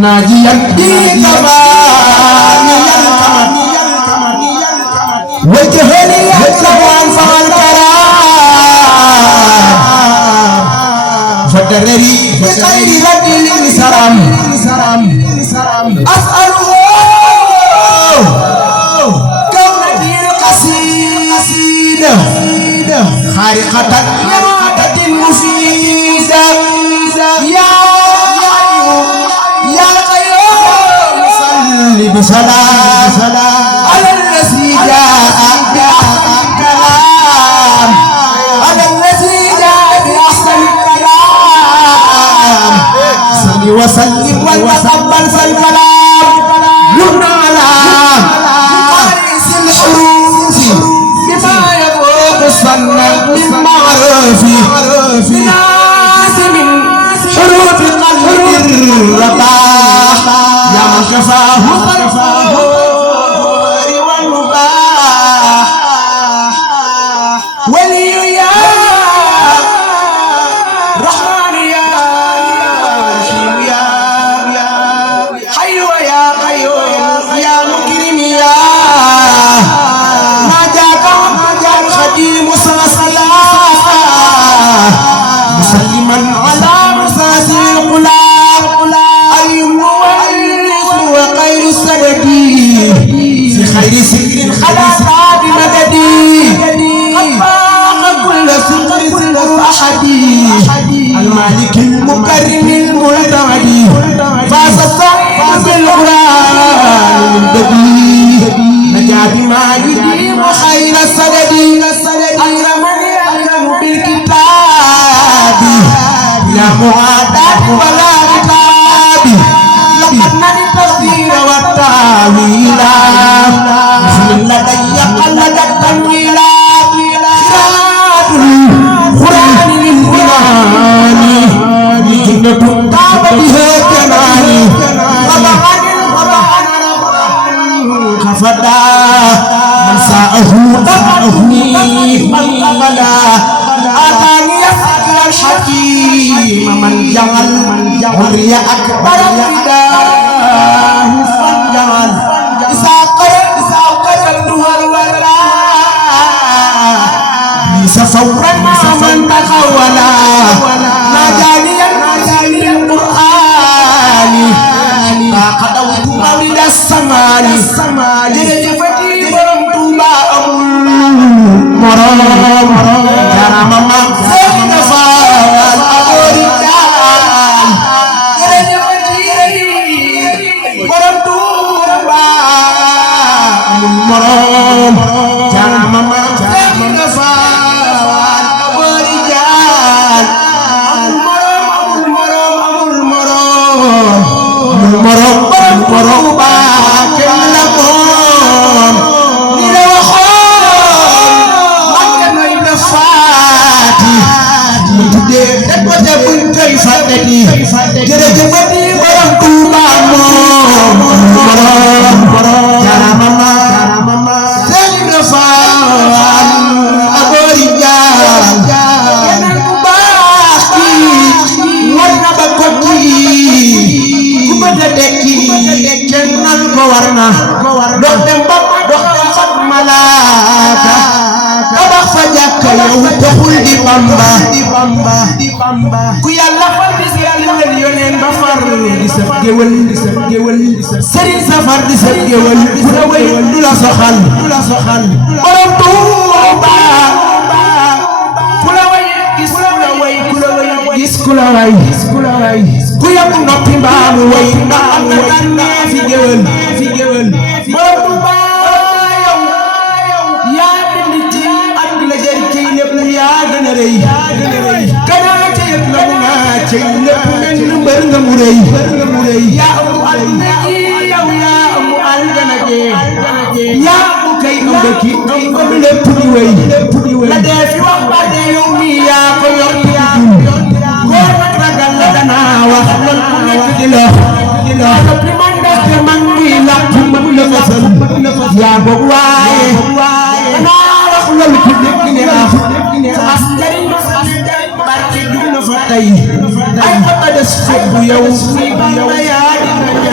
ناجيا بك وجهني الكوان فالكرام فدرري بخير رجل سرام أسأله كونتي القصيدة خارقة لمعدة مفيدة يا قيوم صل بسلام على الذي جاء بأحسن الكلام على الذي جاء بأحسن الكلام صل وسلم وتقبل فالكلام يمنى على قارئ الحروف بما يفوق الصن من معروف نازم حروف قلب الرباح يا من كفاه والمباح ولي يا رحمن يا رحيم يا حي يا قيوم يا مكرم يا ناجاك الخديم مسلما على مساس القلاب اليمن واليسر وخير السدد في خير سكر خلاص بمددي قد فاق كل سكر احد المالك المكرم المعتمد فاز الصائم بالقران من بدي نجا بما يديم خير السدد اكرمني اكرم بالكتاب يا معاداة ولا عتاب لقد نبي التفسير والتاويل مثل لدي قلد التمويل قرآن للقرآن جنة طاب بها كماني طبعا القرآن خفدا من ساءه طبعه فانقبلا آتاني الفضل الحكيم من جعل حرية أكبر فداه فانجعل إذا قتلتها الولا ليس فورا من تخولا ناجاني القرآن فقدوت مولد السمان جرجفتي برمت ما أمر مرام كرم من فين فال أبوردان جرجفتي برمت ما مرام كرم من فين فال أبوردان مرام باكم لكم للوخون مكن الفاتي مجدي تكوتي بنتي فاتتي جرجفتي برام توبا مرام يا ماما سيد رفال أبو رجال ينال كباكي ونبكوكي dekki kennal ko warna dox dem fat malaka tabax fa jàkka yow taxul di bamba ku yàlla far di si yàlla yoneen ba far di sa géwël sëriñ safar di sa géwël ku la way du la soxal borom Tuuba ku la way gis ku la way ku yàgg noppi mbaamu way ndax am na tànnee fi géwël borom Tuuba yow yaa bind ci àdduna jëri ci lépp yaa gën a rëy kanaa ca yëpp la mu naa ci lépp mel ni mbër nga mu rëy yaa amu àdduna ji yow yaa amu àdduna jee yaa amu kay ëmb ki ëmb lépp di wéy la dee fi wax ba dee yow mi yaa ko yor góor nag ragal la danaa wax lool ku nekk di la fi man deste man mi la ku mën la fasal yaa boobu waaye danaa wax lool ku nekk di la as njëriñ barke dugg na fa tey ay fa des fekk yow dina ñëw